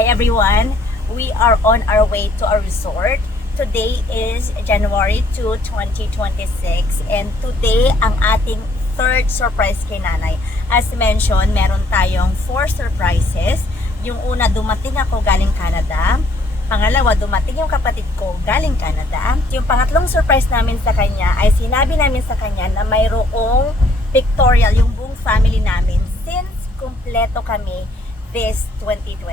Hi everyone, we are on our way to a resort. Today is January 2, 2026 and today ang ating third surprise kay nanay. As mentioned, meron tayong 4 surprises. Yung una, dumating ako galing Canada. Pangalawa, dumating yung kapatid ko galing Canada. Yung pangatlong surprise namin sa kanya ay sinabi namin sa kanya na mayroong pictorial yung buong family namin since kumpleto kami this 2026.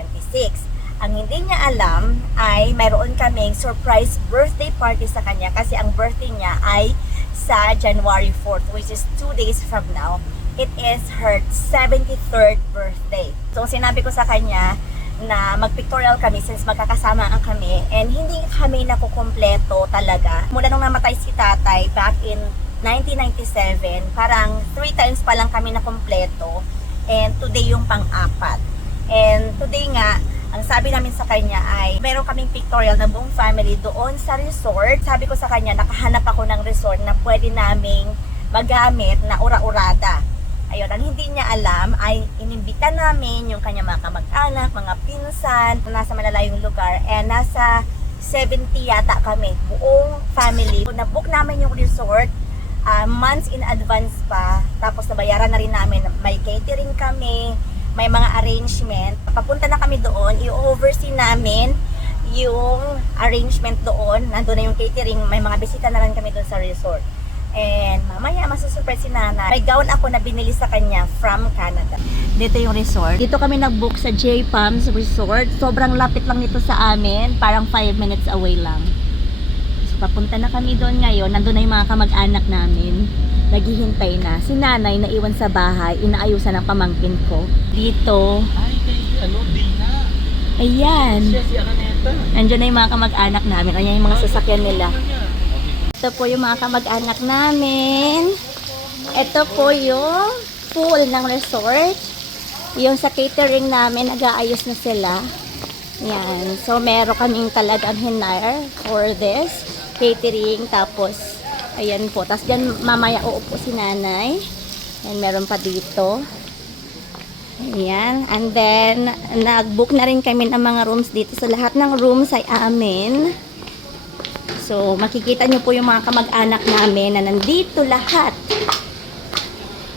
Ang hindi niya alam ay mayroon kaming surprise birthday party sa kanya kasi ang birthday niya ay sa January 4th, which is 2 days from now. It is her 73rd birthday. So sinabi ko sa kanya na magpictorial kami since magkakasama ang kami and hindi kami nakukumpleto talaga. Mula nung namatay si tatay back in 1997, parang 3 times pa lang kami nakumpleto and today yung pang-apat. And today nga, ang sabi namin sa kanya ay meron kaming pictorial na buong family doon sa resort. Sabi ko sa kanya, nakahanap ako ng resort na pwede naming magamit na ura-urada. Ayun, ang hindi niya alam ay inimbita namin yung kanya mga kamag-anak, mga pinsan, nasa malalayong lugar, and nasa 70 yata kami, buong family. Na-book namin yung resort months in advance pa, tapos nabayaran na rin namin, may catering kami, may mga arrangement. Papunta na kami doon, i-oversee namin yung arrangement doon. Nandun na yung catering, may mga bisita na rin kami doon sa resort. And mamaya masusurprise si Nana. May gown ako na binili sa kanya from Canada. Dito yung resort. Dito kami nag-book sa J Palms Resort. Sobrang lapit lang nito sa amin. Parang 5 minutes away lang. So papunta na kami doon ngayon. Nandun na yung mga kamag-anak namin. Naghihintay na. Si nanay naiwan sa bahay. Inaayusan ng pamangkin ko. Dito. Ay, kay Dina. Ayan. Siya si Araneta. Nandiyan na yung mga kamag-anak namin. Ayan yung mga sasakyan nila. Ito po yung mga kamag-anak namin. Ito po yung pool ng resort. Yung sa catering namin, nag-aayos na sila. Yan. So, meron kaming talagang hinire for this catering. Tapos, ayan po. Tapos dyan, mamaya uupo si nanay. And meron pa dito. Ayan. And then, nag-book na rin kami ng mga rooms dito. So, lahat ng rooms ay amin. So, makikita nyo po yung mga kamag-anak namin na nandito lahat.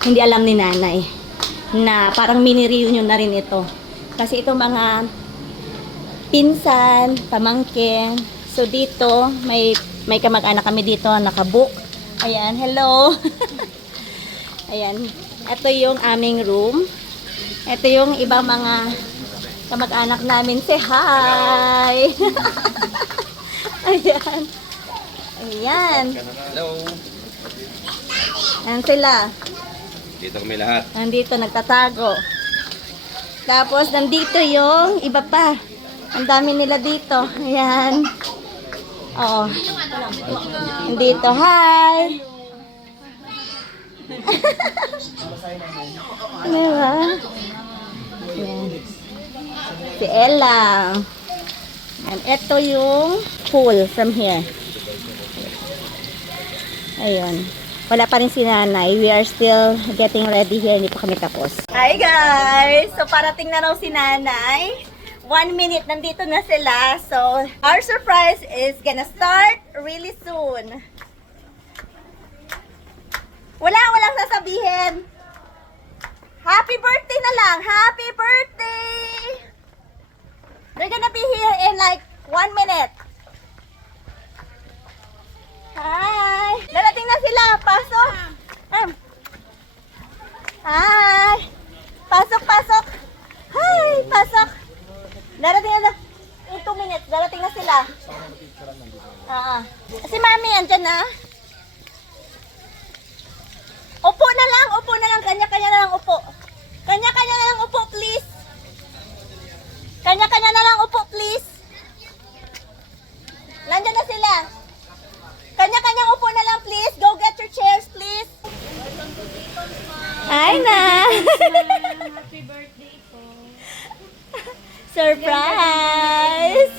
Hindi alam ni nanay na parang mini-reunion na rin ito. Kasi ito mga pinsan, pamangkin. So, dito, may kamag-anak kami dito, nakabook. Ayan, hello. Ayan, ito yung aming room. Ito yung ibang mga kamag-anak namin. Say hi! Ayan. Ayan. Hello. Ayan sila. Dito kami lahat. Nandito, nagtatago. Tapos, nandito yung iba pa. Ang dami nila dito. Ayan. Oo. Nandito, hi! Diba? Ayan. Si Ella. And ito yung pool from here. Ayun. Wala pa rin si nanay. We are still getting ready here. Hindi pa kami tapos. Hi guys! So parating na raw si nanay. 1 minute, nandito na sila. So our surprise is gonna start really soon. Walang sasabihin. Happy birthday na lang! Happy birthday! They're gonna be here in like 1 minute. Hi! Darating na sila. Pasok. Hi! Pasok, pasok. Hi! Pasok. Darating na. In 2 minutes, darating na sila. Si Mami, andyan na. Upo na lang, upo na lang. Kanya-kanya na lang upo. Kanya-kanya na lang upo, please. Kanya-kanya na lang upo, please. Nandyan na sila. Kanya-kanyang upo na lang, please. Go get your chairs, please. Hi na. Happy birthday po. Surprise.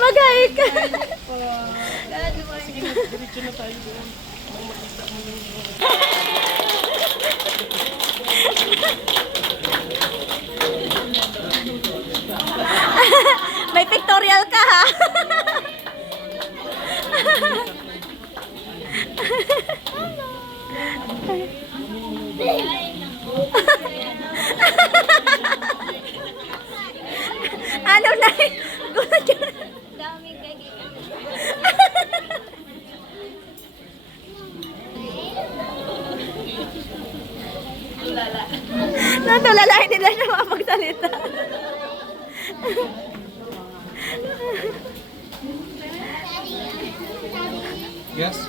Mag-hi ka. Sige na, diretso na tayo doon. May makita mo yung... May pictorial ka ha. Ano na? Gulat yun. Daming kaibigan. Natulala, hindi na siya makapagsalita. Yes.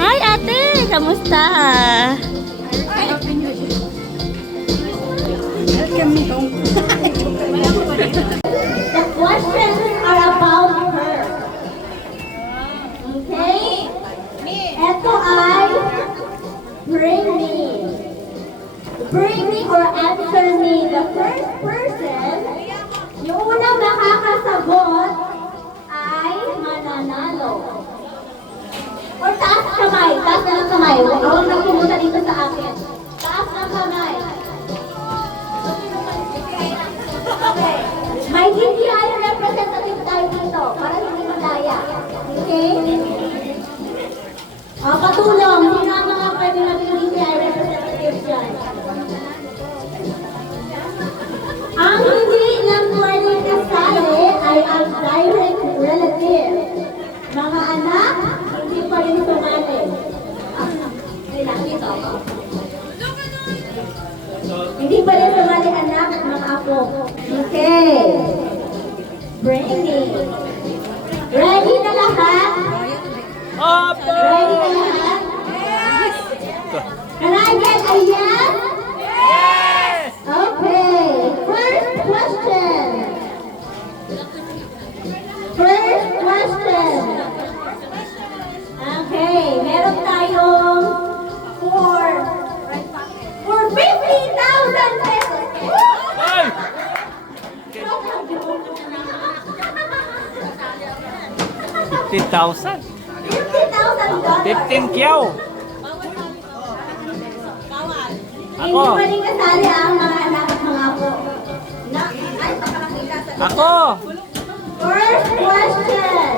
Hi ate, kamusta? The questions are about her. Okay? Ito ay bring me. Bring me or answer me. The first person, yung unang makakasagot ay mananalo. Or taas kamay. Taas na lang kamay. Huwag na pumunta dito sa akin. Taas ng kamay. Okay. May DTI representative tayo dito para hindi madaya. Okay? Patulong. Sino ang mga pwede natin DTI representative dyan? Ang hindi lang pwede kasali ay ang direct relative. Mga anak, hindi pa rin sumali. Kailangan dito ako? Hindi pa rin sumali anak at mga apo. Okay. Bring me. Ready na lahat? Ready na lahat? Can I get a yes? Yes! Okay. First question. First question. Okay. Meron tayong for 50,000 pesos. Ay! 50,000. 50,000 15 kyaw. Hindi Ako. pa rin kasali ang mga anak at mga apo. Ako. First question.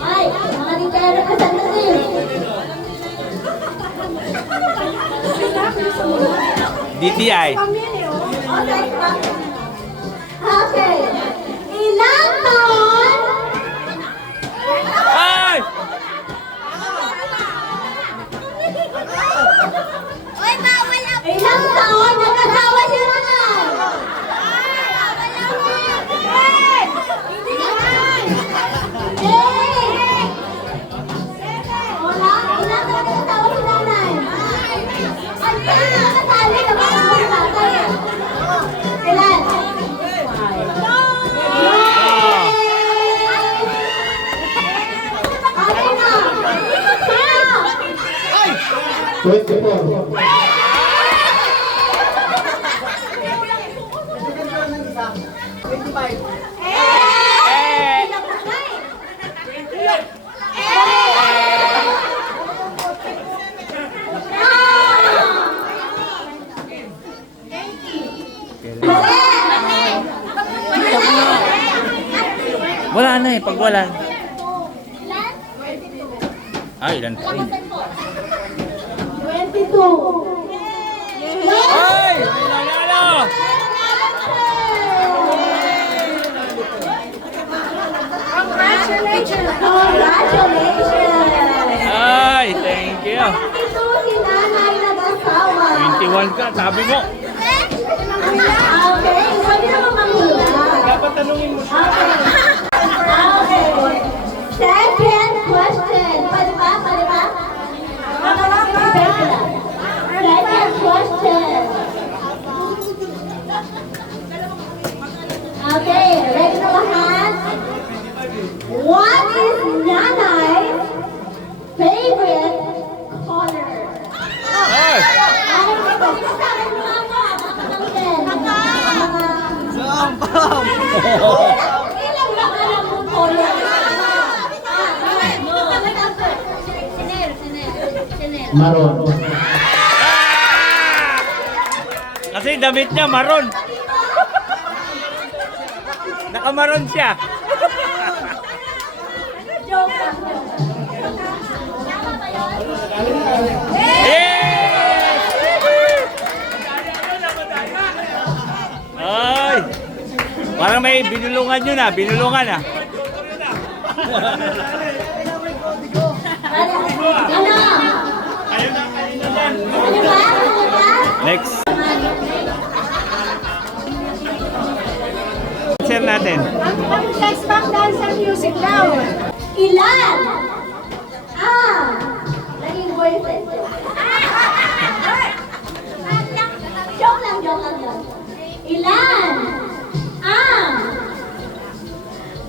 Ay, mga retail representative. DTI. Okay. Ilang taon? Ay! Ilang taon nag-asawa si Nanay? Wala? Ilang taon nag-asawa si Nanay? Ang taon nakasali ka ba ng mga tatay? Ilan? Okay na. Sino? 24. Wala na eh, pag wala. Ay, ilan pa rin. 22. Ay! Nanalo! Congratulations! Ay, thank you. Ito si Nanay nag-asawa. 21 ka, sabi mo. Okay, pwede naman manghula. Dapat tanungin mo siya. Okay. Second question. Pwede ba? Pwede ba? Second question. Okay, ready na lahat? What is Nanay's favorite color? Ay! Ay, pwede ka sa akin mga po. Mga Ilang lang alam mo color? Maroon. Kasi damit niya maron. Nakamaron siya. Joke lang. Yes! Ay! Parang may binulungan yun ah. Binulungan ah. Ano? Ano ba? Next. Share natin. Ang next back dancer music daw. Ilan? Naging boyfriend ko. Joke lang, joke lang yun. Ilan?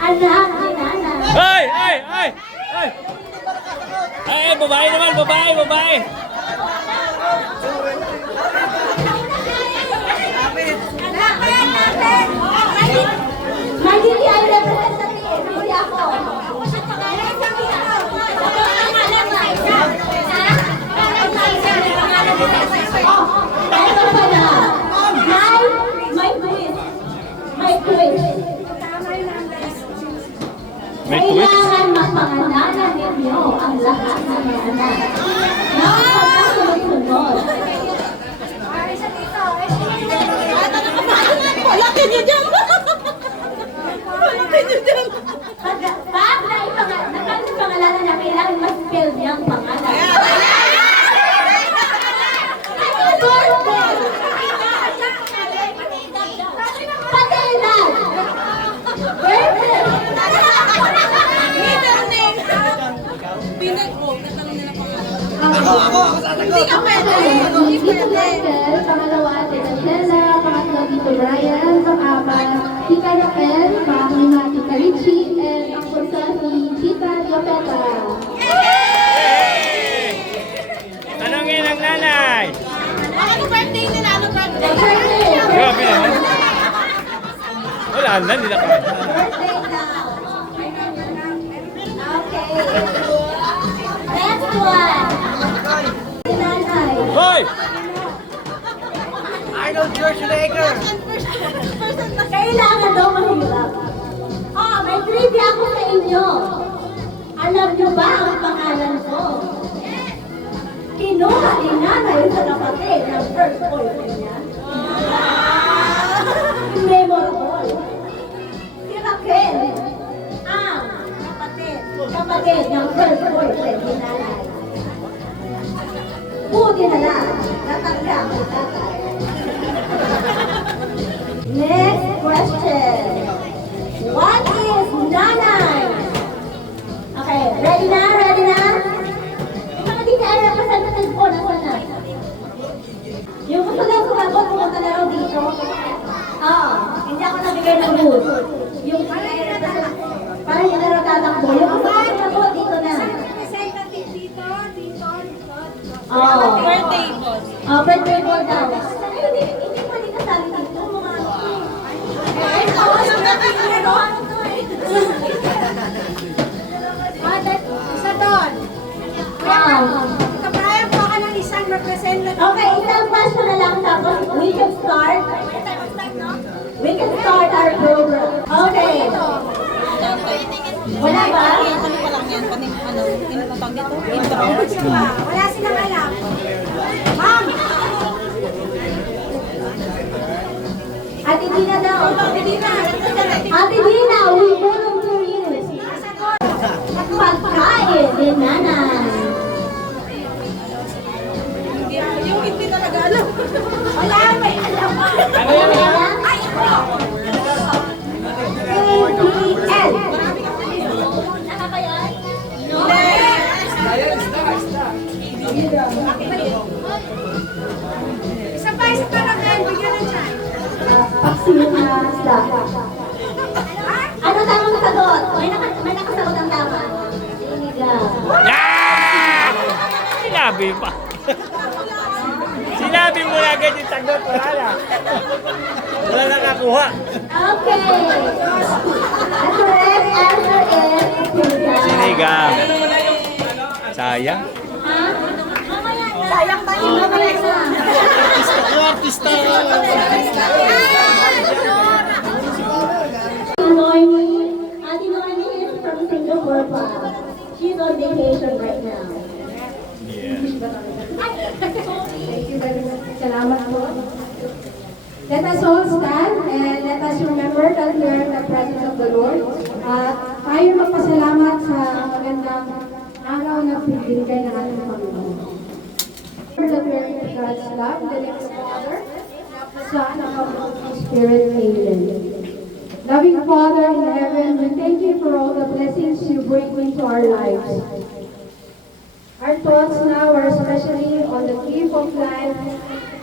Anak ni Nana. Ay! Ay! Ay! Ay! Ay! Babae naman! Babae! Babae! Magiging ay representative. Hindi ako. Ito pala. May quiz. May quiz. May twist? Kailangan mapangalanan ninyo ang lahat ng mga anak. Nakakasunod-sunod. Laki niyo dyan! Laki niyo dyan! Pag pangalanan na kailangan mas-spell niyang pangalan. Patelan! Perfect! Hindi ka pwede. Dito Michael, pangalawa, Tita Shella, pangatlo, Dito Brian, pang-apat, Tita Raquel, pang-lima, Tita Richie, and ang punta si Tita Jopeta. Hey! Tanongin ang nanay! Ano birthday nila? Ano birthday? Grabe naman. Wala na, nila ka. Birthday now. Okay. Next one. Si Nanay. Hoy! Kailangan daw mahirap. May trivia ako sa inyo. Alam niyo ba ang pangalan ko? Kinuha ni Nanay sa kapatid ng first boyfriend niya. Memorable. Si Raquel ang kapatid ng first boyfriend ni Nanay. Buti na lang, natanggap ang tatay. Next question. What is Nanay? Okay, ready na? Ready na? Yung mga di kaya representative ko, nasa na? Yung gusto lang sumagot, pumunta na raw dito. Hindi ako nabigay ng booth. Yung parang yung na raw tatakbo. Yung gusto lang sumagot, dito na. Representative dito, dito, dito. Birthday boss. Birthday boss daw. Hindi pwede kasali dito. Mga ano. Isa doon. Kaprayan po ka ng isang representative. Okay, isang question na lang tapos we can start. We can start our program. Okay. Wala ba? Ano pa lang yan? Tinatawag dito? Intro. Wala silang alam. Ma'am! Ate Dina daw. Ate Dina, Ate Dina, we volunteer you. Pagkain din Nanay. yung hindi talaga alam. Wala, may alam. Ano yan? Ay, ito. ABL. Nakakayan? Isa pa lang yan. Bigyan ng chance. Paksinas. Ano tamang sagot? May nakasagot ang tama. Sinigang. Ah! Sinabi pa. Sinabi mo na agad yung sagot. Wala na. Wala nakakuha. Okay. The correct answer is Susan. Sinigang. Sayang. Sayang tayo. Mamaya na. Good morning. Ate Noemi is from Singapore pa. She's on vacation right now. Thank you very much. Salamat po. Let us all stand and let us remember that we are in the presence of the Lord. Tayo magpasalamat sa magandang araw na pinibigay ng ating Panginoon. That we are in God's love, the name of the Father, the Son, and of the Holy Spirit. Amen. Loving Father in heaven, we thank you for all the blessings you bring into our lives. Our thoughts now are especially on the gift of life,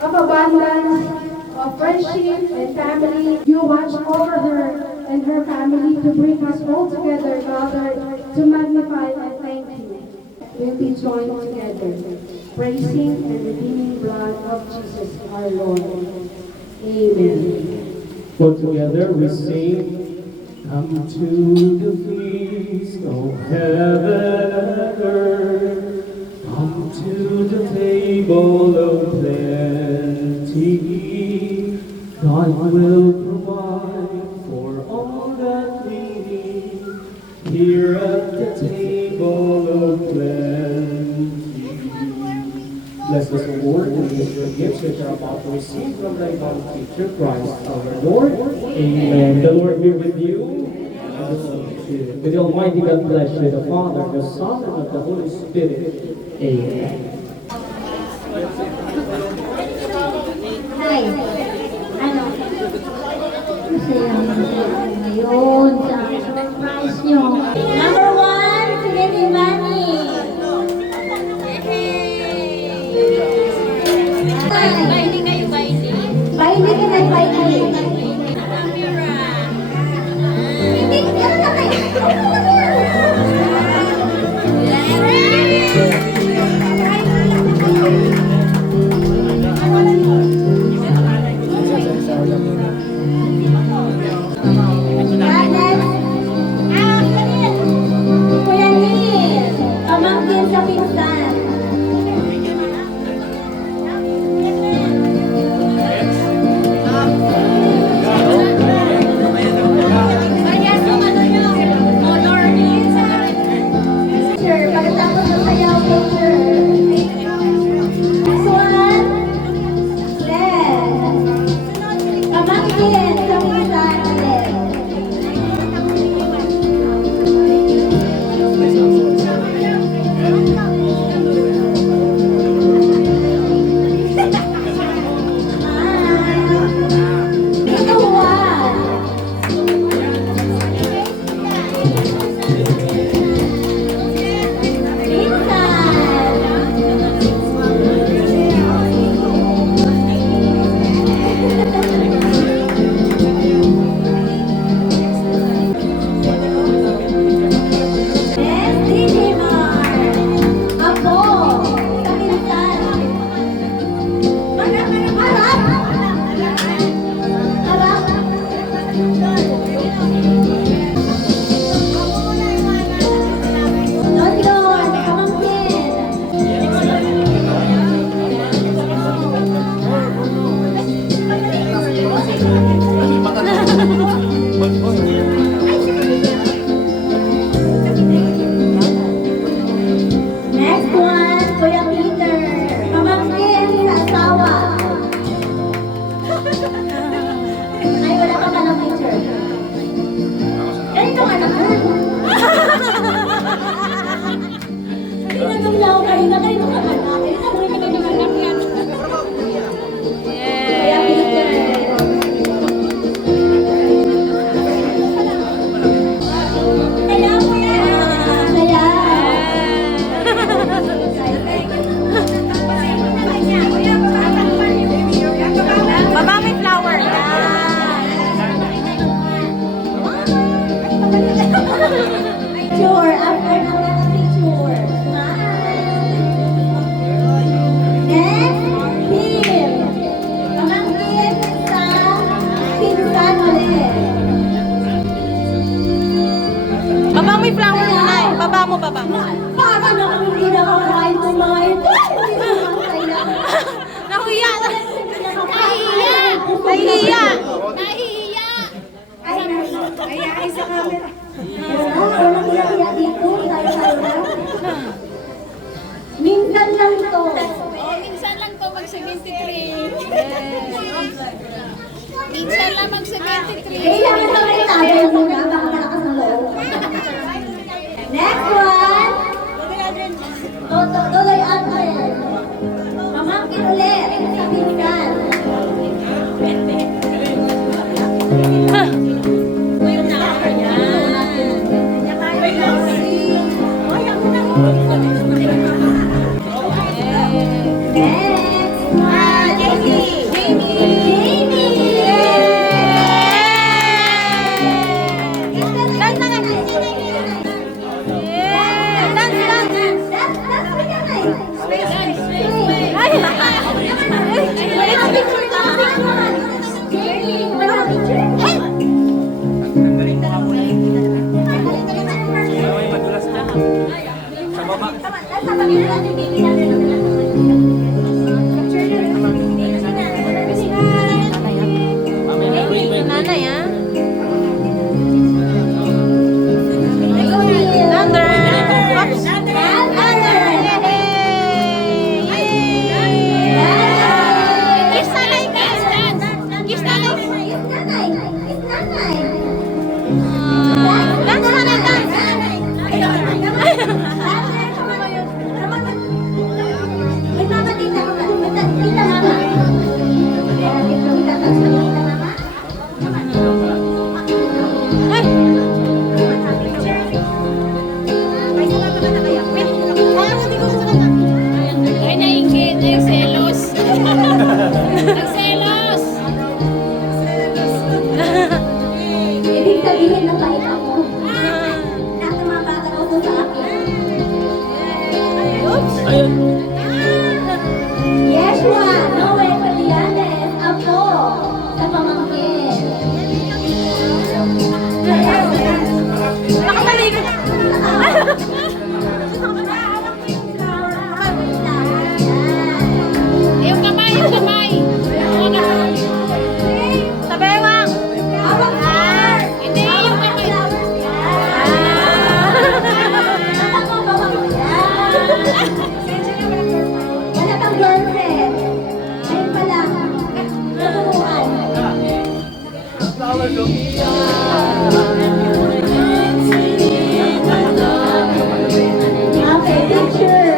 of abundance, of friendship and family. You watch over her and her family to bring us all together, Father, to magnify and thank you. We'll be joined together, praising and redeeming blood of Jesus our Lord. Amen. So together we sing, come to the feast of heaven and earth. Come to the table of plenty. God will provide for all that we need. Here at the table of plenty. Bless us, O Lord, and give the gifts which are about to receive from thy bounty, teacher Christ our Lord. Amen. The Lord be with you. With the Almighty God bless you, the Father, the Son, and of the Holy Spirit. Amen. Hi. Ano? Masaya ngayon sa surprise nyo. Number 1, sige ni Manny. Binding kayo, binding. Baili ka na, baili. Hindi, meron na kayo. Kuya Nis, pamangkin sa pinsan. Picture, pagkatapos ng sayaw, picture. Next one, Len. Pamangkin sa pinsan ulit. Baba mo yung flower mo, Nay. Baba mo, baba mo. Para na kami hindi nakakain ng mga ito. Hindi na makakain. Nahuya. Nahihiya. Nahihiya. Ay, sa camera. Walang hiya dito. Tayo na. Minsan lang to. Minsan lang to mag-73. Minsan lang mag-73. Kailangan na may tayo muna. Baka malakas ang loob. Next one. Dodoy Andres. Pamangkin ulit. Sa pinsan. Next one. Jamie. Dance na ka. Madulas dyan. Sa baba. Nanay, ah. Kiss nanay, kiss. Kiss nanay. Dance nanay, dance. Ay, nainggit. Nagselos. Nagselos. Ibig sabihin na bait ako. Lahat ng mga bata ko sa akin. Ayun. Yeshua, Noel Palianes, ako, sa pamangkin. Nakatalikod. Yung kamay, yung kamay. Yung kamay. Sa bewang. Hindi, yung kamay. Wala kang girlfriend. Ayun pala. Naturuan. Okay, picture.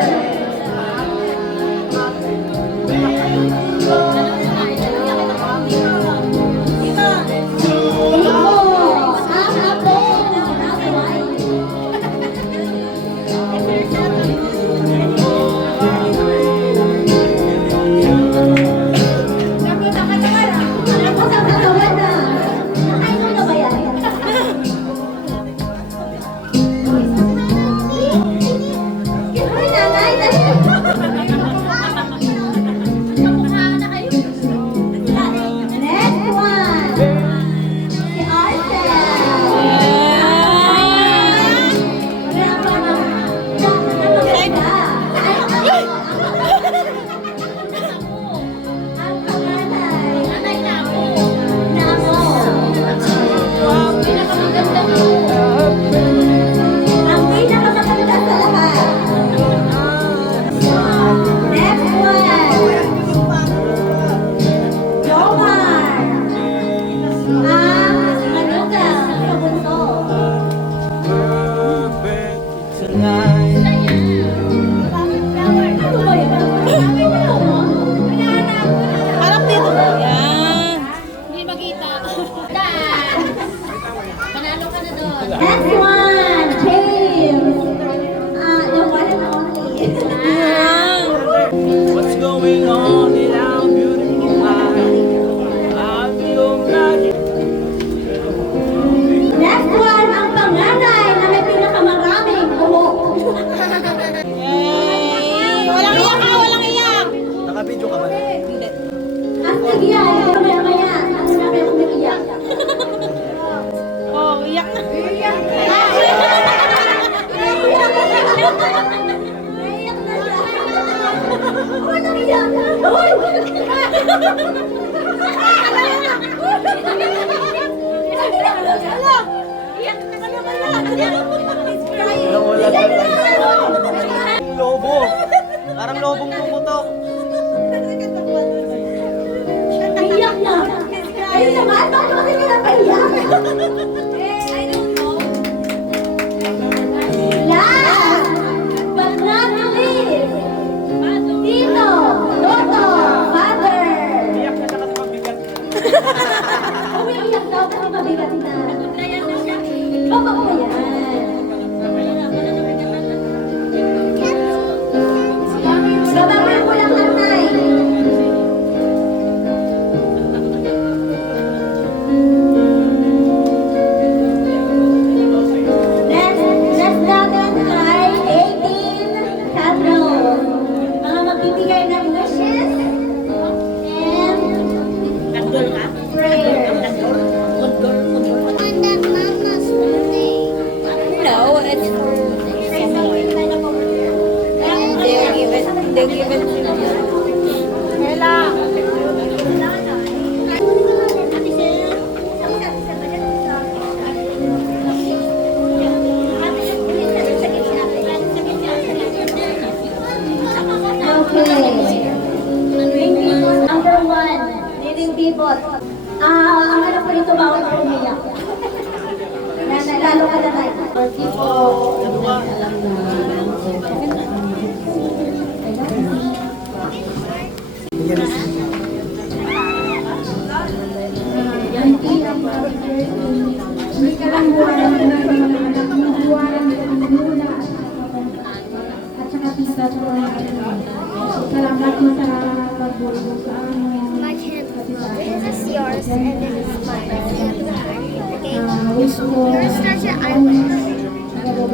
Next one. Si Arcel. Ang pinakamaganda sa lahat. Next one. Jomar. Ang manugang sa bunso. Ano ba yan? Ano mo? Harap dito. Yan. Hindi makita. Panalo ka na doon. Next one. James. The one and only. What's going on in our beautiful life? I feel magic. Next one. Ang panganay na may pinakamaraming buhok. Yay! Walang iyak ka, walang iyak. Naka-video ka ba? Ang sige yan. Maya-maya. Ano na kayo umiiyak? lobong pumutok. Iyak na. Ayun naman, bakit kasi ka napaiyak? I don't know. Last but not least, Tito, Toto, Father. Iyak na siya kasi mabigat. Umiiyak daw kasi mabigat na. Baba ko yan. Bababa ko lang nanay. Let's natin ay 18 candles. Mga magbibigay ng wishes and Nagdol ka? prayers. On that mama's birthday. No, it's for someone. They'll give it to you. Bella. Okay. Number 1, living people. Ang ano po nito, bawal po umiyak. Lalo ka na tayo. Or people, alam na. May kalangguan na sa mga anak mo, buwan ng luna at saka tita sa mga anak. Salamat mo sa pagbulong sa amin. This is yours and this is mine. Okay. Wish ko. Yours starts at I wish.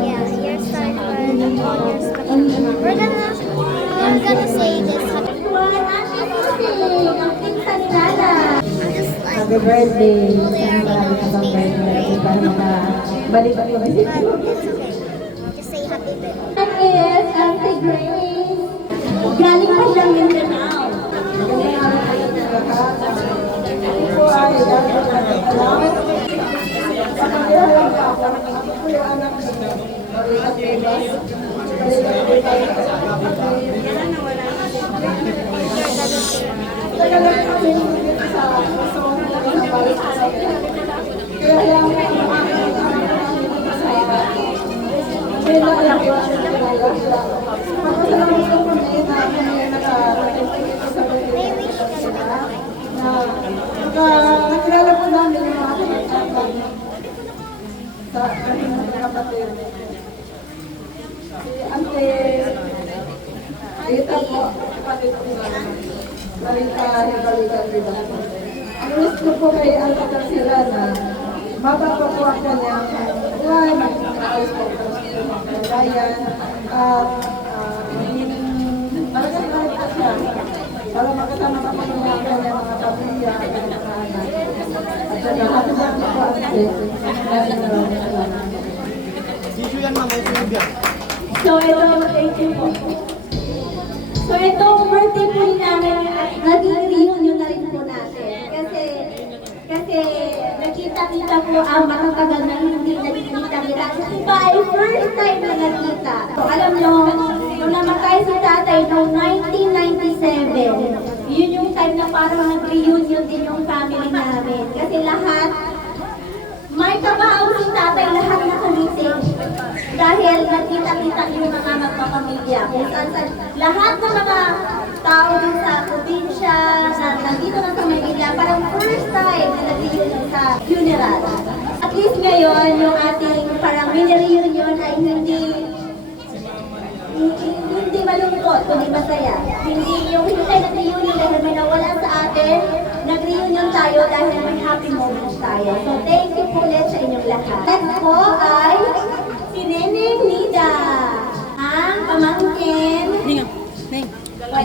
Yeah, yours starts at yours. We're gonna say this. Ang pinsan ni Nana. Just like Happy birthday. they are Marami ka pang birthday para makabalik ko but it's okay. Just say happy birthday. That is Auntie Grace. Galing pa siyang Mindanao. Nakilala po namin yung mga kapatid sa aming mga kapatid. Si Ante, Rita po, kapatid ko na. Marita, Hibalikan, Rita. Ang wish ko po kay Alta sila na mababa po ang kanyang buhay, mag-aayos po po sa kagayan, at talagang nakita siya para makasama ka ng mga kanyang mga pamilya at mga anak. At saka happy birthday po Ate. Maraming salamat. Issue yan ma'am, issue yan. So, thank you po. So, itong birthday po namin, naging reunion na rin po natin. Kasi nakita-kita po ang makatagal na hindi nagkita-kita. Sa iba ay first time na nagkita. So, alam nyo, nung namatay si tatay noong 1997, yun yung time na parang nag-reunion din yung family namin. Kasi lahat, may kabahaw si tatay, lahat nakangiti. Dahil nagkita-kita yung mga magpapamilya. Kung saan lahat ng mga tao dun sa probinsya, na nandito na sa Manila, parang first time na nag-reunion sa funeral. At least ngayon, yung ating parang mini-reunion ay hindi malungkot, kundi masaya. Hindi yung tayo nag-reunion dahil may nawala sa atin, nag-reunion tayo dahil may happy moments tayo. So thank you po ulit sa inyong lahat. Next po ay si Neneng Nida, ang pamangkin. Ninga, Neng. Alam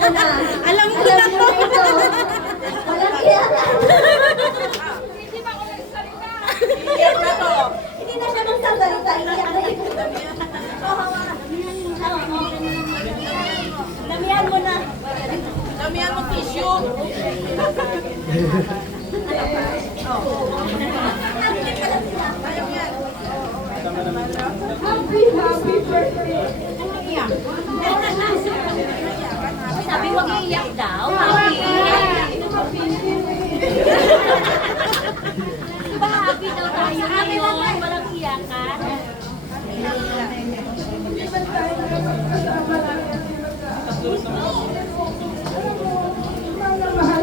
ko na. Alam ko na ito. Walang iyakan. Iyak na to. Hindi na siya magsasalita. Iyak na ito. Damihan mo na. Damihan mo tissue. Happy birthday. Mahal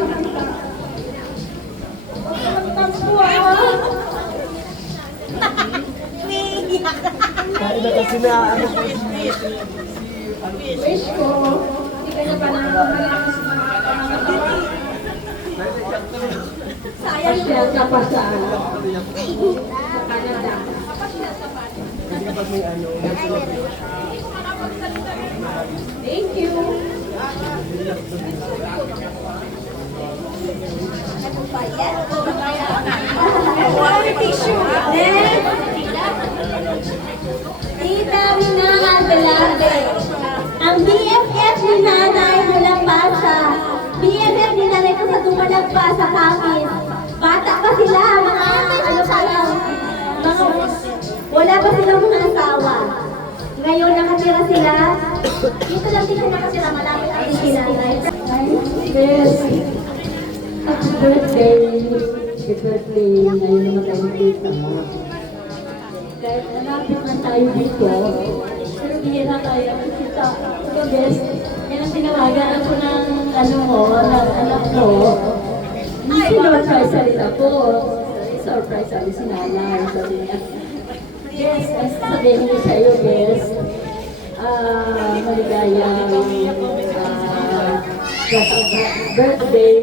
kita. Huwag ka magtampo, ah. Kaya na kasi na ano po. Wish ko, hindi ka na pa malakas Pasyal ka pa sa ano? Sa Canada. Kasi kapag may ano, Thank you. Tita Minanay Velarde. Ang BFF ni Nanay mula pa sa BFF ni Nanay ko sa dumalag pa sa Kangin. Bata pa sila, mga ano pa lang, mga wala pa silang mga asawa. Ngayon nakatira sila. Dito lang sila nakatira, malapit ang si Nanay. Yes. Happy birthday. Happy birthday. Ngayon naman tayo dito. Kahit malapit na tayo dito, pero bihira tayo kita. So best, yan ang tinawagan ako ng ano mo, ng anak ko. Sinurprise salita ko. Surprise sabi si nanay. Sabi niya, yes, sabihin niya sa'yo, best. Maligayang birthday.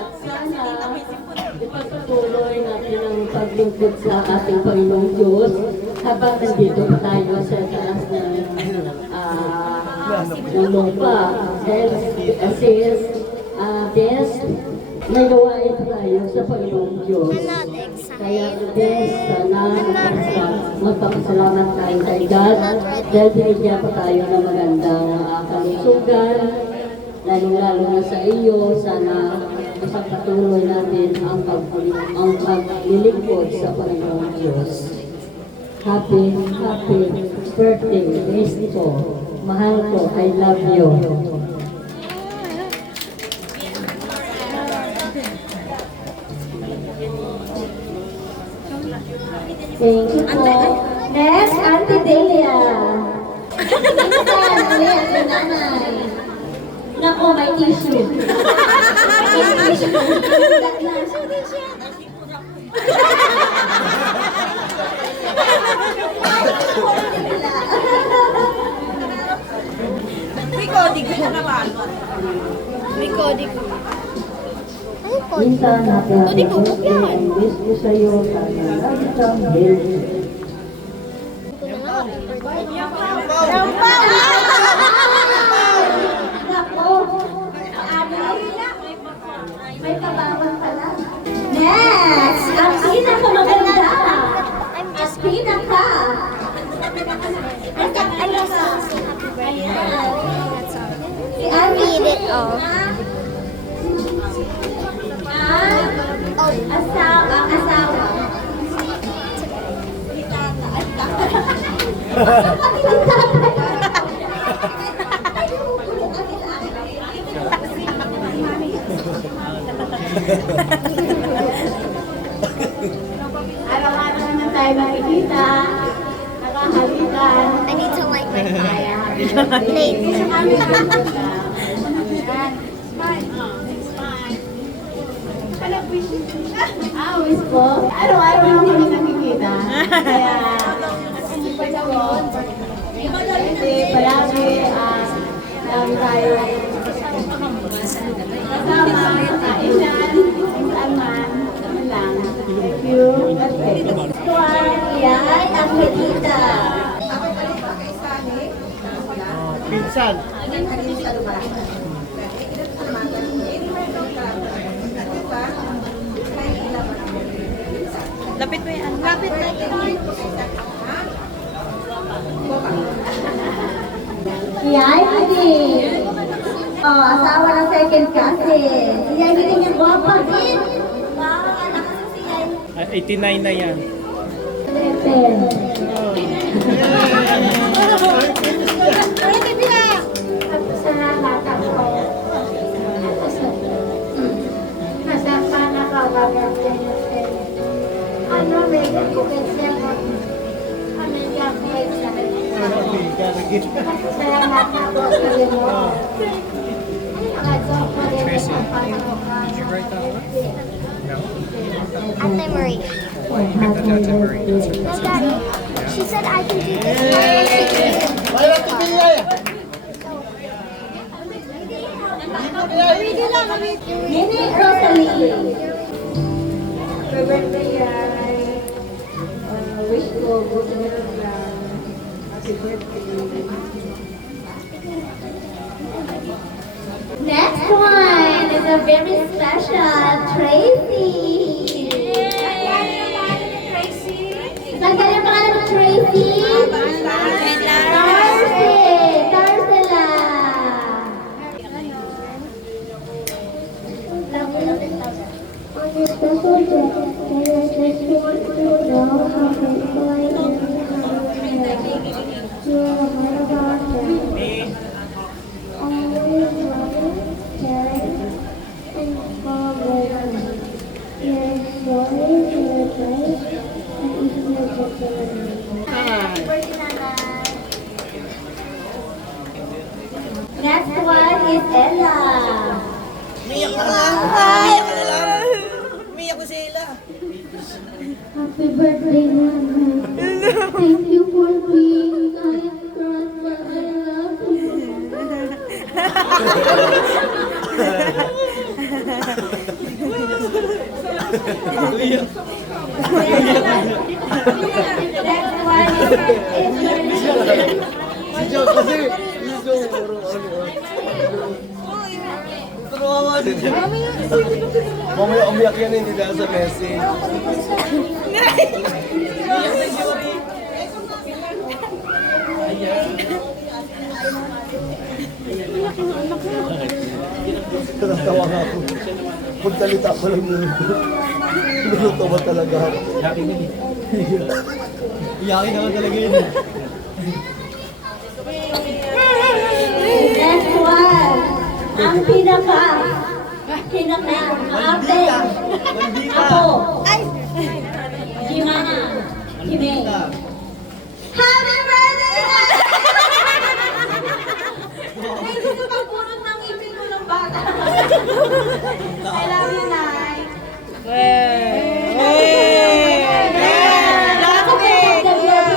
At sana, ipagpatuloy natin ang paglingkod sa ating Panginoong Diyos habang nandito pa tayo sa taas ng lupa. Dahil sis, best, may gawain tayo sa Panginoong Diyos. Kaya best, sana magpapasalamat tayo kay God dahil binigyan pa tayo ng magandang kalusugan. Lalo-lalo na sa iyo, sana masapatuloy natin ang paglilingkod sa Panginoong Diyos. Happy birthday, Cristo. Mahal ko, I love you. Thank you po. Next, Auntie Delia. Minsan, ulit, ang nanay. Nako, may tissue. May tissue. Minsan, happy birthday. I wish ko sa'yo sana lagi kang healthy. Nako, may kabawan pala. Next, ang pinakamaganda. Ang pinaka. Si Annie. Asawa. Araw-araw naman tayo makikita, nakahalikan. I need to light my fire. Late. Wish ko. Araw-araw naman kami nakikita. Kaya, kasi palagi, lagi tayo kasama, kainan, saan man, naman lang. Thank you. Yan, ang medita. pinsan. Lapit mo yan. Lapit na yan. Yan, hindi. Oh, asawa ng second cousin. Yan, hindi niya guwapa din. Wow, anak kasi siya. 89 na yan. Salamat ako. Nasapa na ka ba? Ano, may ko kasi ako. Ano yung sa Salamat po sa iyo. Tracy, Did you write that one? Ate Marie. Ate Marie. No, Daddy. She said I can do this. Nini Rosalie. Her birthday ay wish ko good health lang. Happy birthday. Next one is a very special Tracy. Nagkala yung pangalan mo, Tracy? Darcela. On your special day, there is this one to know how to fly in the you are one of our friends. Always loving, caring, and following. Your stories, your advice, and even your gentlemanly. Happy birthday, Nanay. Next one is Ella. Happy birthday, Nanay. Thank you for being my grandma. I love you. Next one is Si Joe kasi, si Joe, Turuwa din. Mamaya umiyak yan hindi dahil sa message. Natawa nga ako. Pagsalita ko lang yun. Nilutawa talaga ako. Iyakin naman talaga yun. Next one. Ang ate. Ako. Jimana. Jimay. Happy birthday! Ay, gusto magpunod ng ipin mo ng bata. I love you, Nay.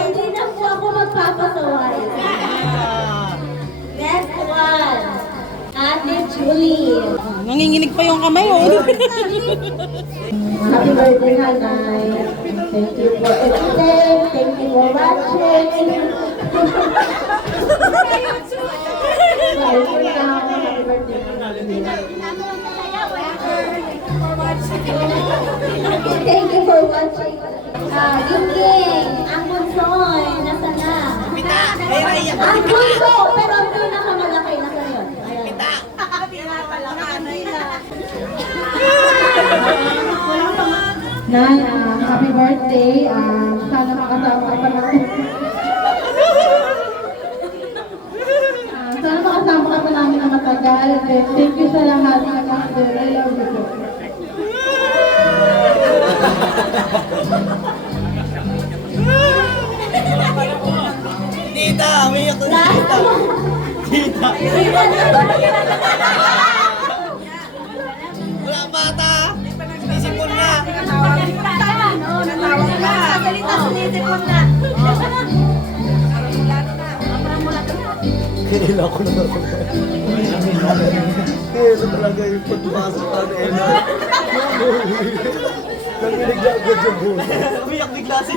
Hindi na po ako magpapasaway. Next one. Ate Julie. Nanginginig pa yung kamay, oh. Happy birthday, Nanay. Thank you for everything. Thank you for watching. Bye for now. Happy birthday, Thank you for watching. Ginging, ang bunsoy, nasa na? Ang bunso, pero ang pinakamalaki na kayo. Nay, happy birthday. Sana makasama ka pa namin. Sana makasama ka pa namin na matagal. Thank you sa lahat. I love you po. Tita, umiyak ko na. Tita. Wala bata. Isipon na. Kailan ko na Kailan talaga yung pagpasok ka na Ella. Nanginig na agad yung buhay. Umiyak bigla si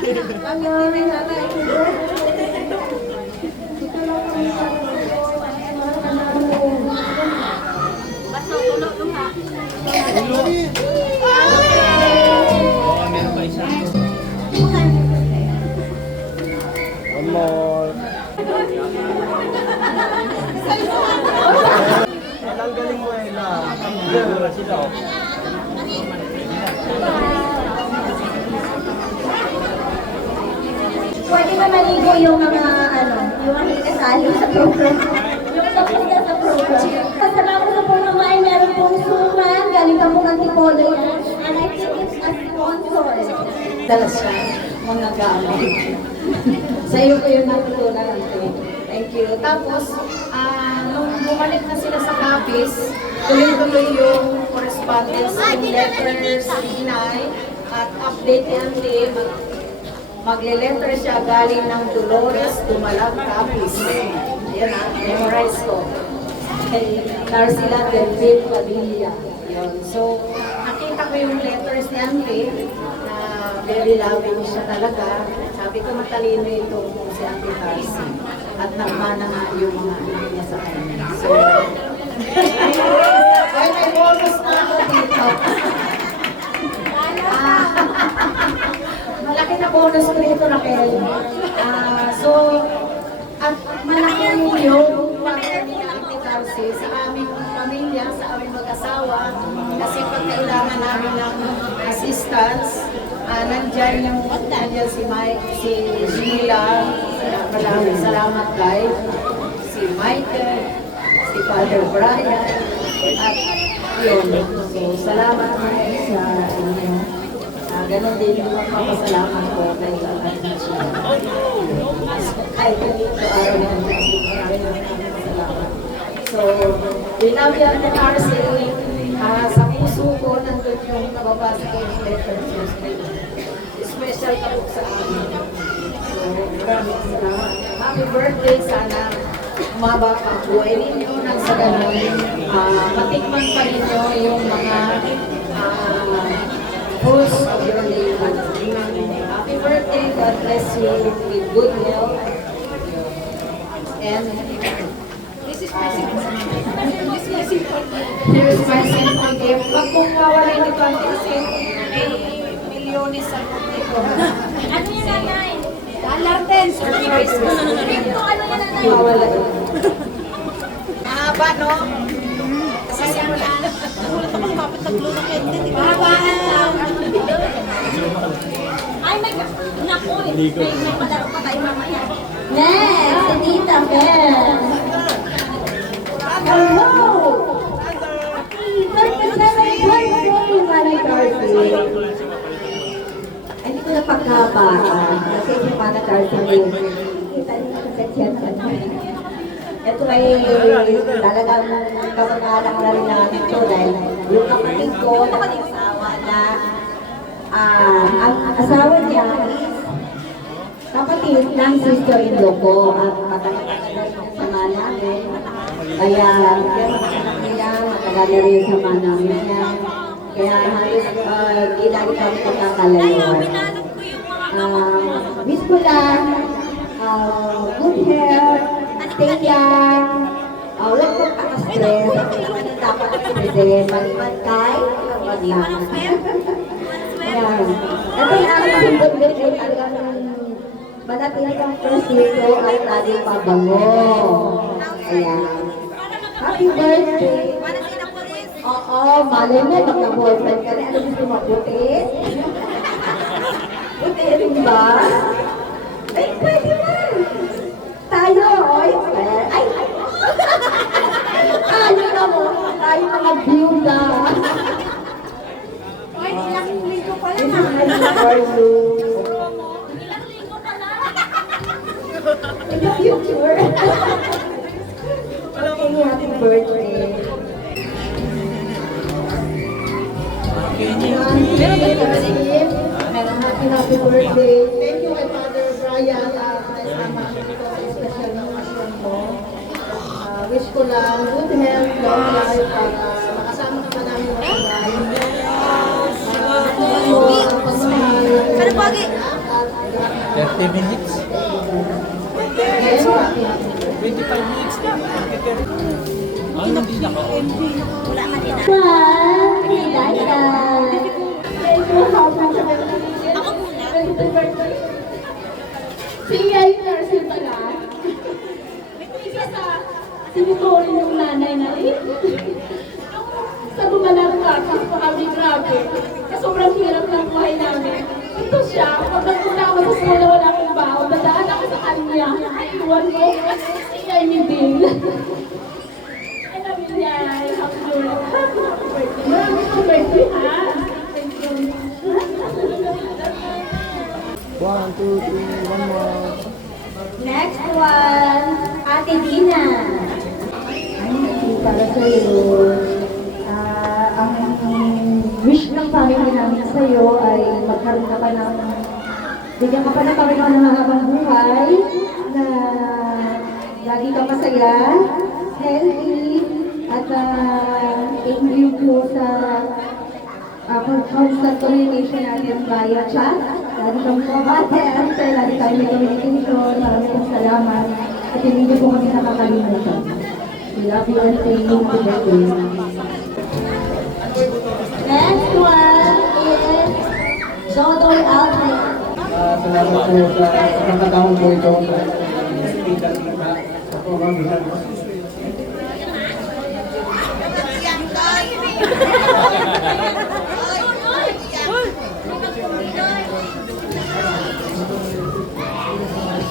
One more. Ang galing mo, Ella. Pwede ba maligo yung mga yung mga kasali sa program? Yung napunta sa program. Kasama ko sa program ay meron pong suman, galing ka pong Antipolo yan. And I think it's a sponsor. Dala siya. mga gamit. Sa iyo ko yung natutunan natin. Thank you. Tapos, nung bumalik na sila sa Capiz, tuloy-tuloy yung correspondence, yung letters ni Inay, at update ni Auntie, magle-letter siya galing ng Dolores, Tumalag, Capiz. Yan memorize ko. Kay Narcila Delvin Padilla. Yun. So, nakita ko yung letters ni Auntie, na very loving siya talaga. Sabi ko, matalino ito si Auntie Tarsi. At nagmana nga yung mga anak niya sa kanya. So, ay, may bonus na ako dito. Malaki na bonus ko dito, Raquel. So, at malaki yung pagkakas ni Auntie Tarsi sa aming pamilya, sa aming mag-asawa. Kasi pag kailangan namin ng assistance, nandyan si Mike, si Sheila, maraming salamat guys, si Michael, si Father Brian, at yun. So, salamat mga sa inyo. Ganon din yung magpapasalamat ko kay ay ganito araw na maraming salamat. So, we love you at the Tarsi. Sa puso ko, nandun yung nababasa ko yung letter. Special ka po sa amin. So, maraming salamat. Happy birthday. Sana umaba pa ang buhay ninyo nang sa ganun. Matikman pa ninyo yung mga fruits of your labor. Happy birthday. God bless you with good health. And here's my simple gift. Pag kung mawala ni Tante kasi may milyones sa dito. Ano yung nanay? Dollar 10. Surprise ko. Ano yung nanay? Mawala. Mahaba, no? Kasi simula. Nagulat ako, lumapit taglo na kente. Mahabaan lang. Ay, may naku, may padaro pa tayo mamaya. Next, si Tita Beth. Hello! Happy birthday, Manay Darcy. Ay, hindi ko na pagkabata. Kasi si Manay Darcy rin. Kita niyo sa chat. Ito ay talagang kamag-anak na rin namin ito dahil yung kapatid ko, nakasawa na ang asawa niya is kapatid ng sister-in-law ko. Ang matagal-tagal ng sama namin. Kaya, matagal nila, matagal na rin yung sama namin niya. Kaya halos ginali kami pagkakalayuan. Wish ko lang, good health, stay young, huwag kang paka-stress, dapat i-present, mag-ibantay, wag lang. Ayan. Ito yung aking simbol din ay talagang manatili kang first year ko at laging pabango. Ayan. Happy birthday! Oo, malay mo, magka-boyfriend ka rin. Ano gusto mo, puti? Puti rin ba? Ay, pwede man! Tayo, oy! Ay! Tayo na mo! Tayo mga byuda! Ay, ilang linggo pa This lang. is my for you. In the future. Happy birthday. Happy birthday. Thank you kay Father Brian. Kasama ko special na mission ko. Wish ko lang good health, long life, para makasama ka pa namin sa buhay. Ano pogi? 30 minutes? 25 minutes na. Ay, hindi na ka. Wala ka din ah. Ako muna. Sige, nurse pala. Isa sa sinuturin ng nanay na rin. Sa bumalang kakas pa kami, grabe. Kasi sobrang hirap ng buhay namin. Ito siya, pag nagpunta ako sa school na wala akong baon, dadaan ako sa kanya. Iwan ko, siya ay din. I love you, Yay. Happy birthday. Maraming birthday, ha? Thank you. 1, 2, 3, one more. Next one, Ate Dina. Para sa iyo, ang wish ng family namin sa iyo ay magkaroon ka pa ng, bigyan ka pa ng Panginoon ng mahabang buhay, na lagi ka masaya, healthy, at thank you po sa constant communication natin via chat. Lagi kami kumabate, lagi tayo may communication, maraming pong salamat, at hindi niyo po kami nakakalimutan. We love you and thank you today. Next one is Dodoy Alfred. Salamat po sa pagkakataon po ito. Kita-kita. Ako kami.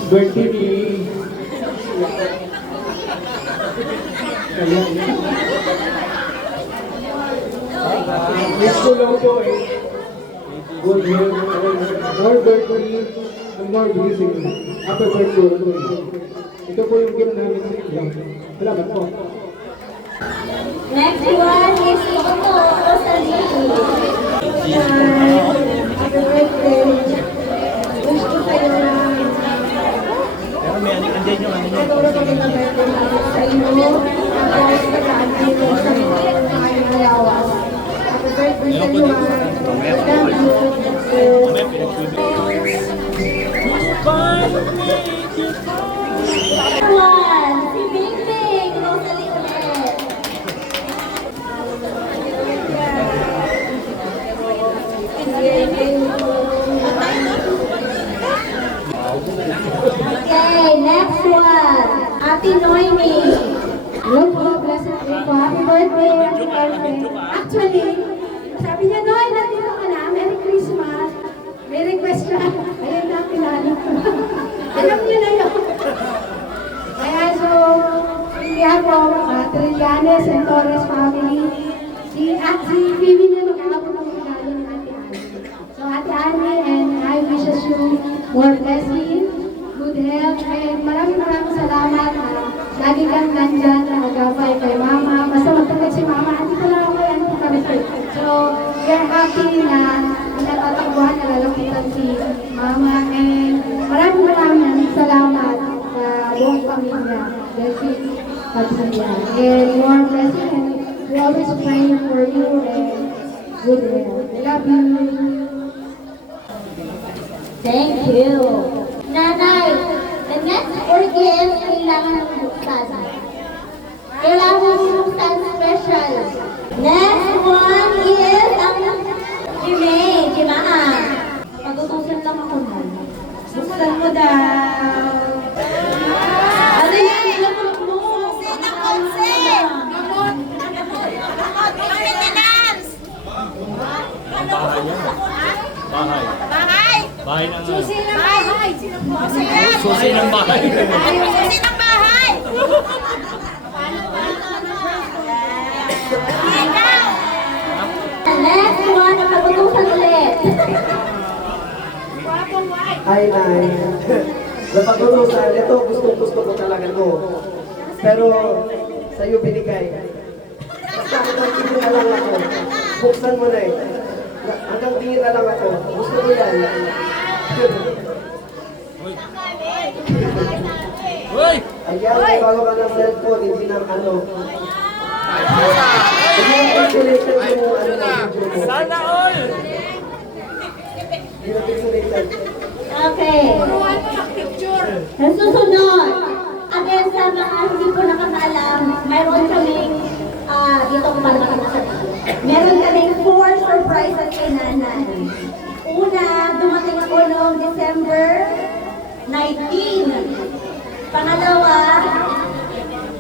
Birthday ni wish ko lang po good health, more birthday, and more blessing. Happy birthday. Ito po yung gift namin sa inyo. Salamat po. Next one is Toto Rosalie. Happy birthday. Wish ko sa'yo na matulog kami ng birthday namin sa iyo. Tapos pagkaantay mo sa mga malawas. Happy birthday sa iyo. One, si Bing Bing, Rosalie ulit. Okay, next one. Ate Noemi. Hello po, blessed day po. Happy birthday, Ate Noemi. Actually, sabi niya, Noy, nandito ka na. Merry Christmas. May request siya. Ayun na, pinalo. Alam niyo na yun. Kaya so, hindi ako, Trillanes and Torres family. Si Phoebe niya mag-aabot ng regalo ng Ate Annie. So, Ate Annie, and I wishes you more blessing, good health, and maraming salamat na lagi kang nandyan na mag-gabay kay Mama. Basta magtagay si Mama, andito lang ako yan po kami. So, we're happy na natatakbuhan na lalapitan si Mama, and maraming salamat sa buong pamilya. Blessing, pagsalya. And more blessing, and we always praying for you, and good health. Love you. Thank you. Nanay, the next organ kailangan ng buksan. Kailangan ng buksan special. Next one is ang Jimahan. Pag-utusan lang ako na. Buksan mo daw. Ano yan? Lamot mo. Sinang konsen. Lamot. Maintenance. Bahay yan. Bahay. Bahay! Bahay ng... Susi ng bahay! Susi ng bahay. Susi ng bahay! Next one, ang pag-utusan ulit. Ay, Nay. Napag-urusan, ito gusto ko talaga to. Pero sa'yo binigay. Basta hanggang tira lang ako. Buksan mo na eh. Hanggang tira lang ako. Gusto ko yan. Uy! Ayan, bago ka ng cellphone, hindi ng ano. Hindi yung calculation mo, ano na video mo. Sana all! Hindi na pixelated. Okay. Ang susunod, again sa mga hindi po nakakaalam, mayroon kaming, dito ko para makakasal. Meron kaming 4 surprises kay Nanay. Una, dumating ako noong December 19. Pangalawa,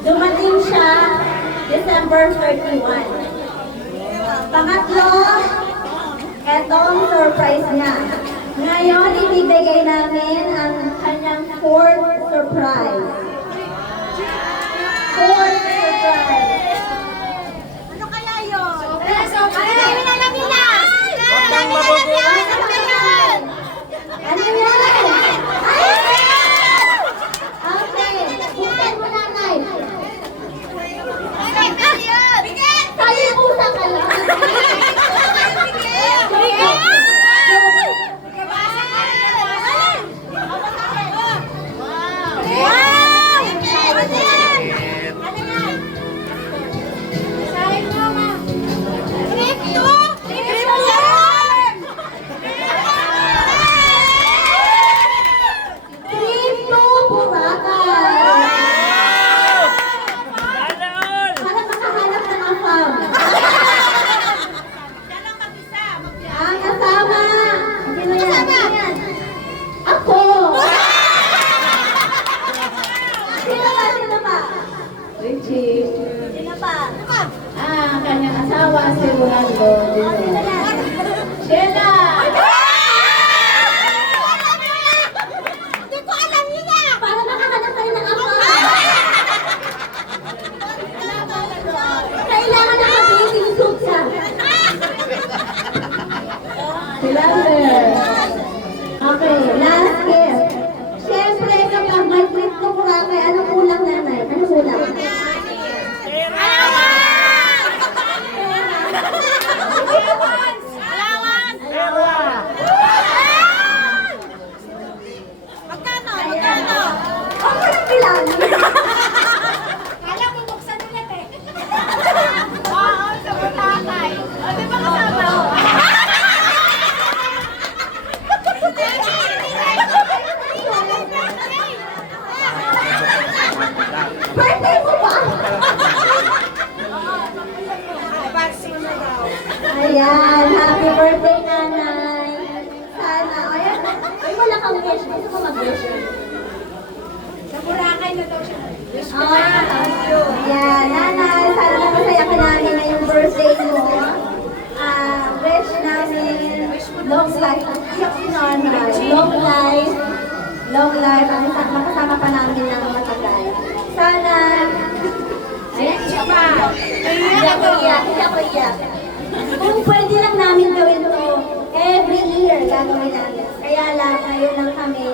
dumating siya December 31. Pangatlo, etong surprise niya. Ngayon, ibibigay namin ang kanyang 4th surprise. 4th surprise. Ano kaya yun? Ano yan? Father. Okay, last gift. Siyempre, kapag may gift ko Boracay, anong kulang nanay? Anong kulang? Magkano? Magkano? Ako lang bilang. Kala mo buksan ulit eh. Oo, sa Boracay. O, di ba kasama? Birthday mo ba? Ayan, happy birthday, nanay. Sana, ayan. Ay, wala kang wish. Gusto ko mag-wish. Sa Boracay na daw siya. Ayan, nanay, sana masaya ka namin ngayong birthday mo. Wish namin long life. Iyak si nanay. Long life. Makasama pa namin ng matagal. Sana, ayan, iyak pa. Iyak ko. Kung pwede lang namin gawin to, every year gagawin namin. Kaya lang, ngayon lang kami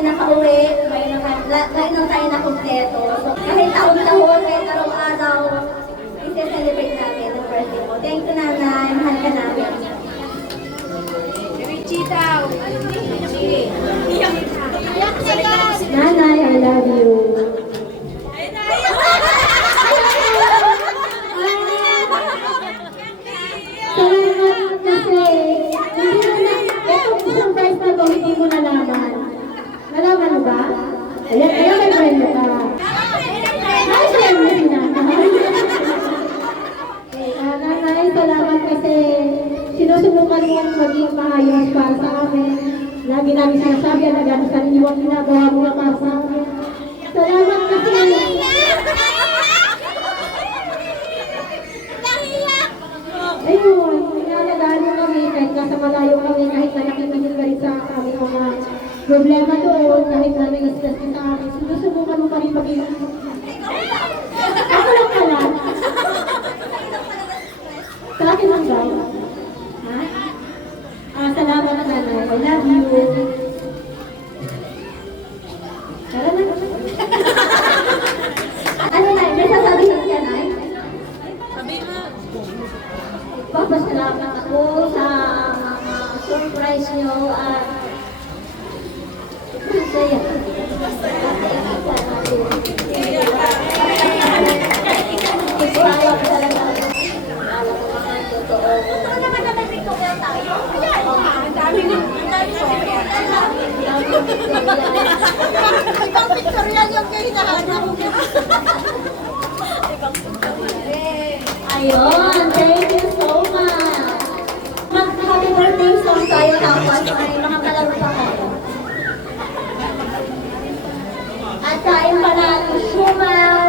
nakauwi, ngayon lang tayo na kumpleto. So, kahit taon-taon, kahit araw-araw, i-celebrate namin ang birthday mo. Thank you, nanay. Mahal ka namin. Richie daw. Richie. Nanay, I love you. Salamat kasi itong surprise na to, hindi mo nalaman. Nalaman mo ba? Ayan, may premyo ka. May premyo si nanay. Nanay, salamat kasi sinusubukan mo maging maayos para sa amin. Lagi namin sinasabi, alagaan sa inyo ang ginagawa mo na para sa amin. Salamat kasi. Ayun, inalagaan mo kami kahit nasa malayo kami, kahit na nakikinig ka rin sa aming mga problema doon, kahit na nag-stress ka sa amin, sinusubukan mo pa rin maging... Ako lang pala. Sa akin lang daw. Ha? Salamat nanay. I love you. Tara na. Ano na, may sasabihin ka na? Papasalamat ako sa mga surprise nyo at masaya. Ispaya ko talaga. Alam mo mga totoo. Totoo naman na nag-pictorial tayo. Ayan. Ang dami ng ibang pictorial yung hinahanap. Ayun, thank you so much. Mag-happy birthday song tayo tapos may mga kalaro pa kayo. At kain pa natin shumaw.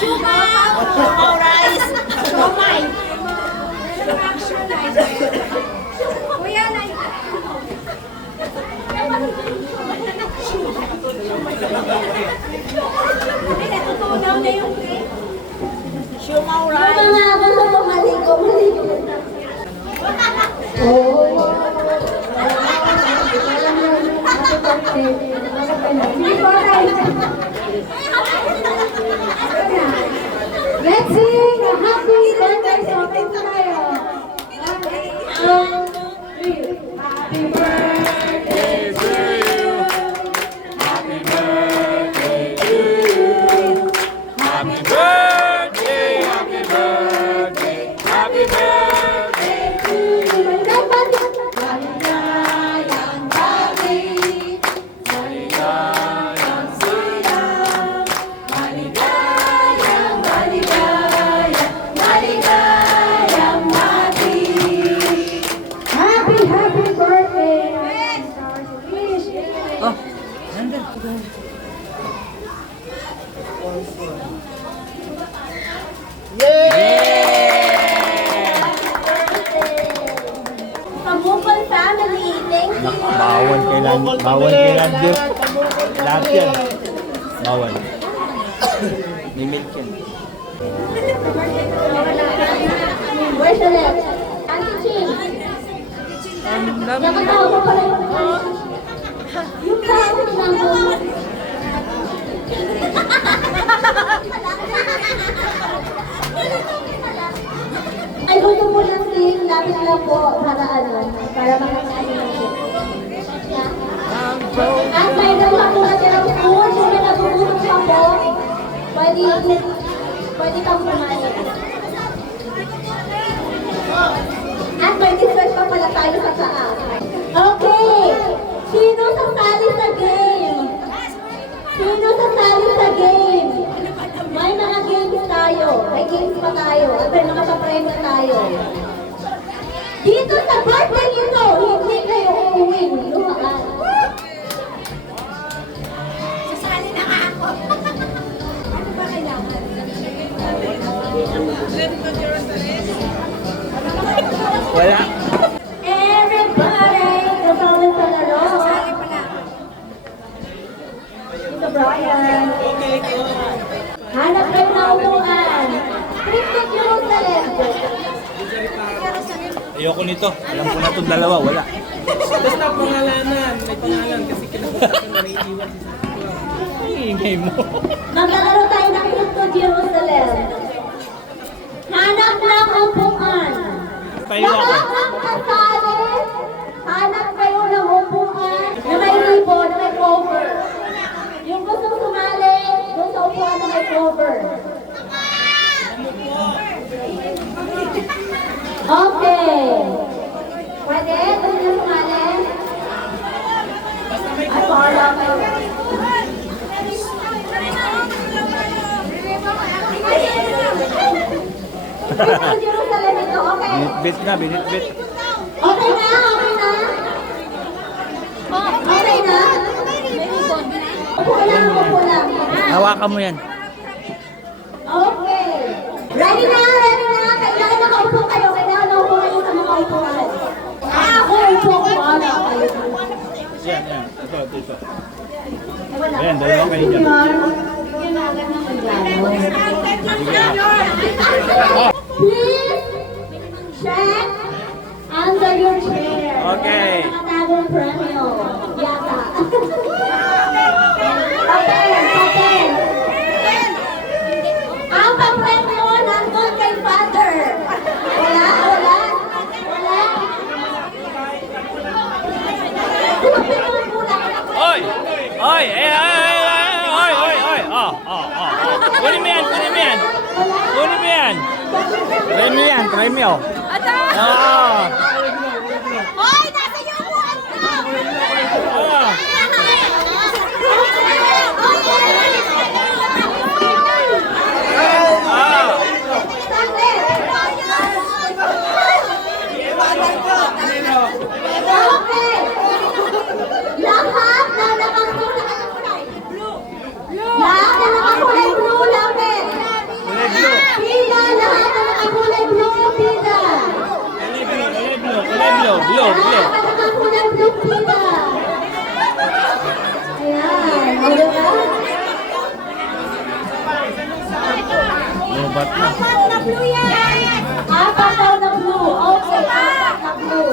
Shumaw rice. Shumay. Kuya na ay, natutunaw na yung Shumaw Yung rice. mga gusto ko maligo. Oh, let's sing a happy birthday song tayo. Happy birthday to you. Happy birthday to you. Happy birthday, happy birthday, happy birthday to you. Maligayang gabi, Maligayang silang, maligayang, maligayang mati. Happy birthday! Oh, Pamukol family, thank you! Bawal kailan lahat yan. Bawal. May milk yan. Where's the left? Auntie Ching. Nakatawa ko pala yung yung tawag naman. Ay, gusto mo lang din, lapit lang po para makakaano natin. At may dalawa po natin ang food, kung may natutulog pa po, pwede kang pumalit. At may dessert pa pala tayo sa taas. Okay, sino sasali sa game? Sino sasali sa game? May mga games tayo. May games pa tayo. At may mga papremyo tayo. Dito sa birthday nito, hindi kayo uuwing. Luhaan. Sasali na nga ako. Ano ba kailangan? Wala. Everybody, kasama sa laro. Dito, Brian. Hanap kayo na upuan. Trip to Jerusalem. Ayoko nito. Alam ko na itong dalawa. Wala. Basta pangalanan. May pangalan kasi kinakasabi na may iwan si Santa. Ay, ingay mo. Maglalaro tayo ng Trip to Jerusalem. Hanap ng upuan. Tayo ako. Lahat ng kasali, hanap kayo ng upuan na may ribbon, na may cover. Yung gustong sumali, doon sa upuan na may cover. Okay. Pwede? Gusto nyo sumali? Ay, bahala kayo. Ito, Jerusalem ito, okay? Binitbit na, binitbit. Okay na, okay na? Okay na? Upo lang, upo lang. Hawakan mo yan. Okay. Ready na, ready na. Kailangan nakaupo kayo. Kailangan nakaupo kayo sa mga upuan. Ako, upo ko. Wala kayo. Yan, yan. Ito, ito. Wala. Ayan, dalawa kayo dyan. Yan na agad ng regalo. Please check under your chair. Okay. Nakatagong premyo. Yata. Papel, papel. Ang papremyo nandun kay Father. Wala, wala. Wala. Oy! Oy! Oy! Oy! Oy! Oh! Kunin mo yan! Kunin mo yan! Kunin mo yan! Try mo yan! Try mo! Ah! Hoy, nasa iyo upuan ka! Ah! Ah! Okay. Lahat na nakakulay blue lapit. Kulay blue! Pila, lahat na nakakulay blue, pila. Kulay blue! Kulay blue! Kulay blue! Blue! Blue! Lahat na nakakulay blue, pila. Ayan, ano ba? Lubat na. Apat daw na blue. Okay, apat na blue.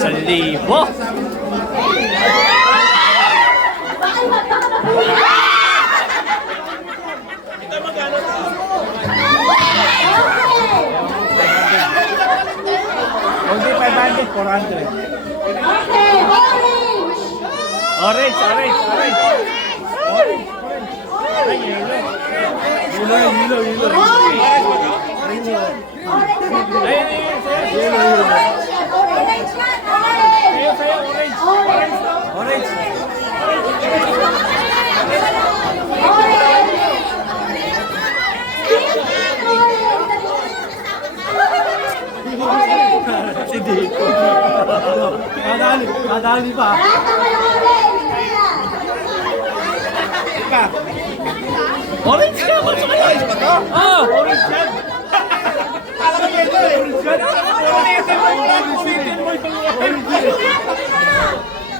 Sa libo! Only 500, 400. Okay, orange. Orange, orange, orange. Orange, orange. Ay, yellow. Yellow, yellow, yellow. Ay, Orange. Sa'yo, orange. Orange. Orange. Nadali pa. Lahat naman ng orange! Kaya! Orange ka! Orange ka! Orange ba to? Oo! Orange yan! Kala ko yan ito eh!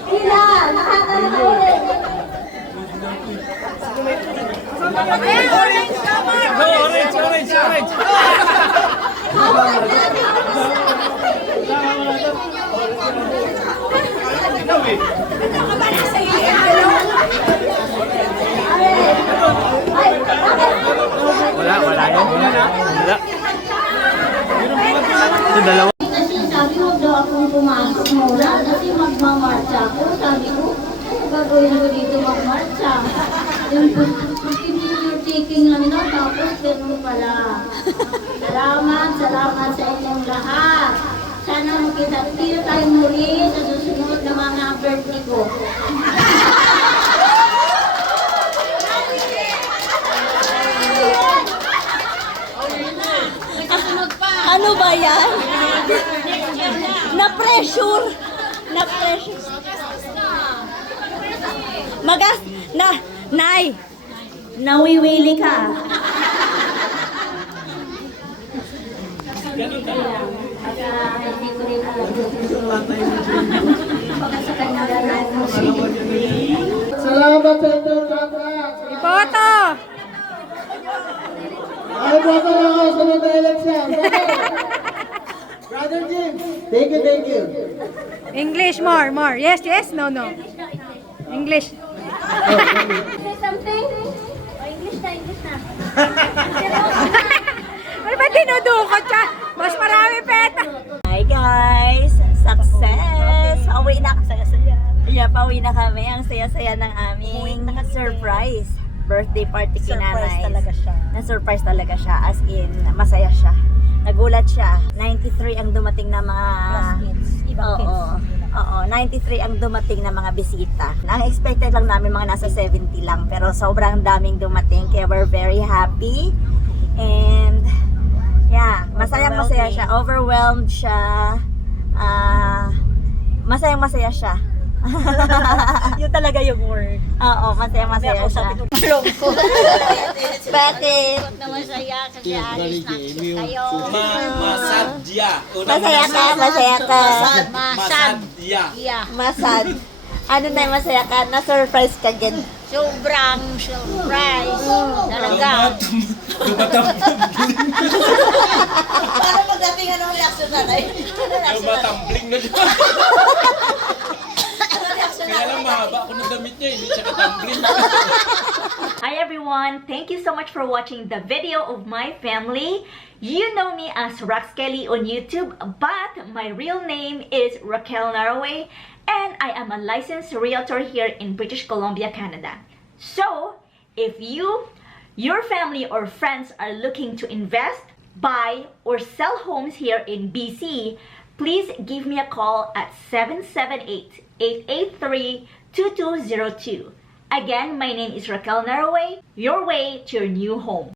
Sila! Lahat naman ng orange! Orange! Orange! Orange! Wala yan. Wala. Ito dalawa. Kasi sabi mo daw akong pumasok muna kasi magmamarcha ako. Sabi ko, ano gagawin ko dito magmarcha? Yung picture taking lang daw, tapos ganun pala. Salamat sa inyong lahat. Sana makita tayo muli sa susunod na mga birthday ko. Ano ba yan? Na-pressure. Na-pressure. Nay, nawiwili ka. Hindi ko rin alam. Baka sa kanya Salamat sa inyong lahat. Iboto! Ay, boto na ako sa mga election. Brother James, thank you. English more. Yes, no. English. Say something? English na. Ano ba dinudukot ka? Mas marami peta. Hi guys! Success! Pauwi na. Yeah, pauwi na kami. Ang saya-saya ng aming surprise. Birthday party kay Nanay. Na-surprise talaga siya. As in, masaya siya. Nagulat siya. 93 ang dumating na mga... Oo, 93 ang dumating na mga bisita. Ang expected lang namin mga nasa 70 lang. Pero sobrang daming dumating. Kaya we're very happy. And... yeah, masayang-masaya siya. Overwhelmed siya. Masayang-masaya siya. Yun talaga yung word. Oo, masayang-masaya siya. Bakit? Na masaya kasi alis na kayo. Masadya. Masaya ka? Masaya ka? Masadya. Yeah. Masad. Ano na yung masaya ka? Na-surprise ka din. Sobrang surprise. Talaga. Paano pagdating anong reaction nanay? Tumatambling na siya. Kaya lang mahaba ako ng damit niya, hindi siya katambling. Hi everyone! Thank you so much for watching the video of my family. You know me as Rox Kelly on YouTube, but my real name is Raquel Naraway, and I am a licensed realtor here in British Columbia, Canada. So, if you, your family or friends are looking to invest, buy, or sell homes here in BC, please give me a call at 778-883-2202. Again, my name is Raquel Naraway, your way to your new home.